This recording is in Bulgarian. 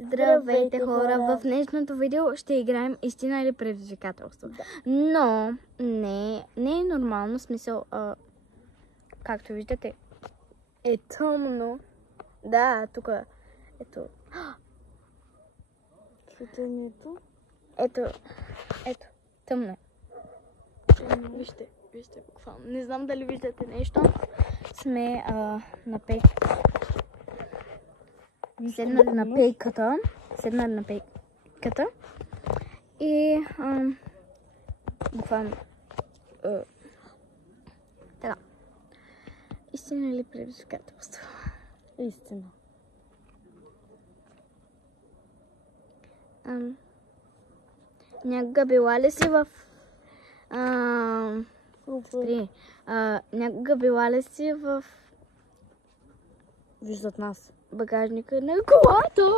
Здравейте, хора! В днешното видео ще играем истина или предизвикателство. Да. Но не е нормално, смисъл, както виждате, е тъмно. Да, тук, ето. Светлението. Ето, тъмно е. Вижте, буквално. Не знам дали виждате нещо. Сме на пейк. Седнали на пейката. И буквално така. Истина или предизвикателство? Истина. Някога била ли си в някога била ли си в Виждат нас. багажника на колата?